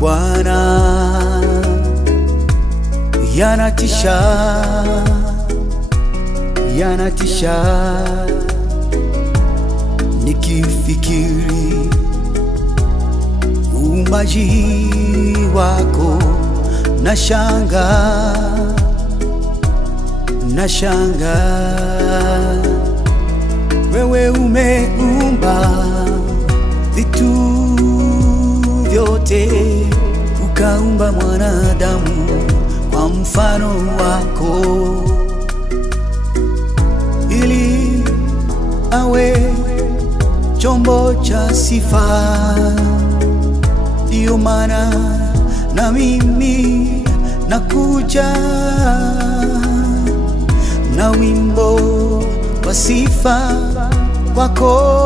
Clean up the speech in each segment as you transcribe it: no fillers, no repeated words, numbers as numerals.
Bwana, yanatisha, yanatisha. Nikifikiri uumbaji wako, nashanga, nashanga. Wewe umeumba vitu vyote, ukaumba mwanadamu kwa mfano wako, ili awe chombo cha sifa. Ndiyo maana na mimi nakuja na wimbo wa sifa kwako.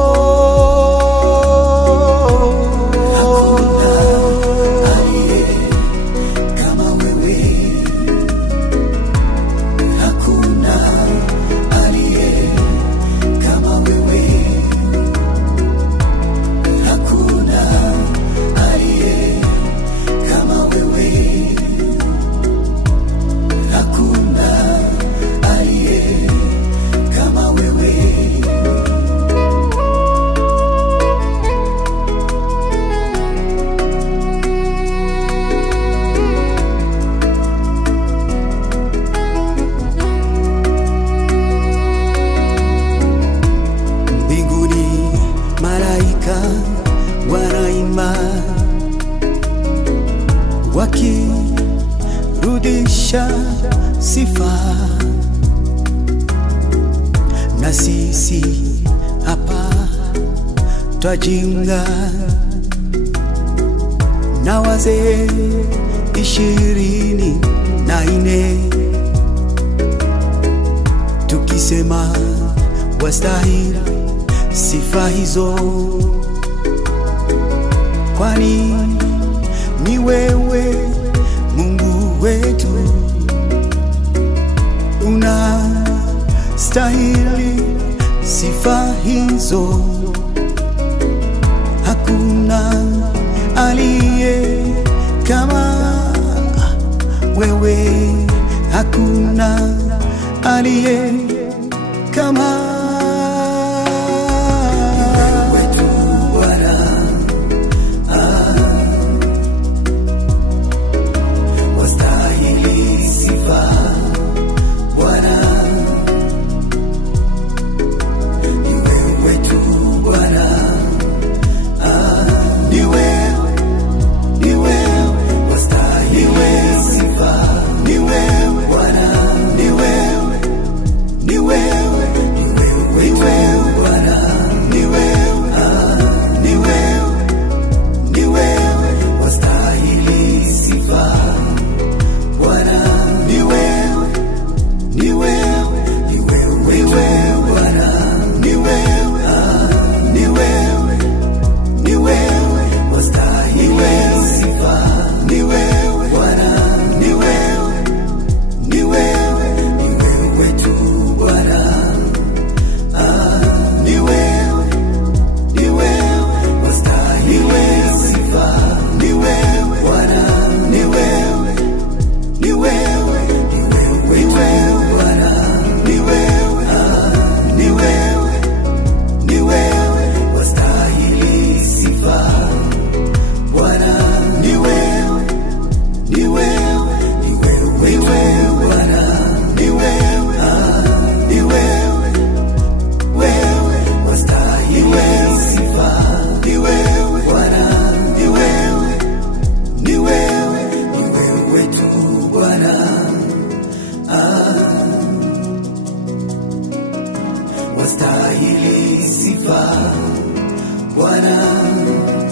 Wanaimba wakirudisha sifa, na sisi hapa twajiunga na wazee 24 tukisema wastahili sifa hizo, kwani ni wewe Mungu wetu, unastahili sifa hizo. Hakuna aliye kama wewe, hakuna aliye kama wastahili sifa Bwana.